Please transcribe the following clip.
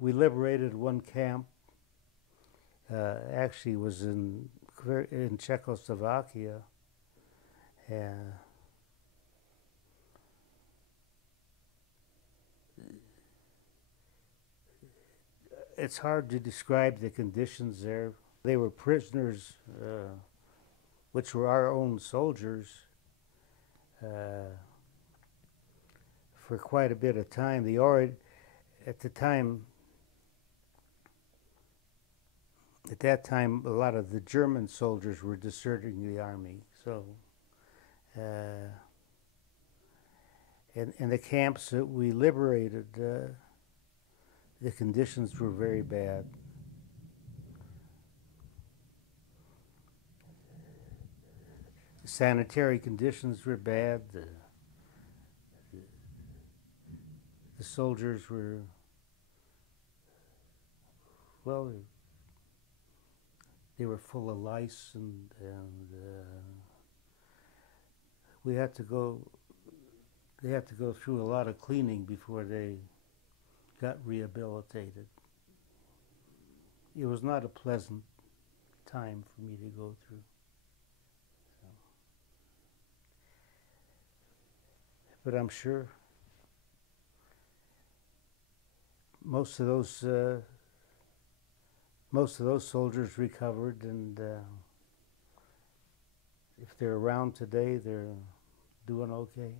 We liberated one camp. Actually, was in Czechoslovakia. It's hard to describe the conditions there. They were prisoners, which were our own soldiers, for quite a bit of time. At that time, a lot of the German soldiers were deserting the army. So, in the camps that we liberated, the conditions were very bad. The sanitary conditions were bad. The soldiers were, well, they were full of lice, and we had to go. They had to go through a lot of cleaning before they got rehabilitated. It was not a pleasant time for me to go through. So. But I'm sure most of those soldiers recovered, and if they're around today, they're doing okay.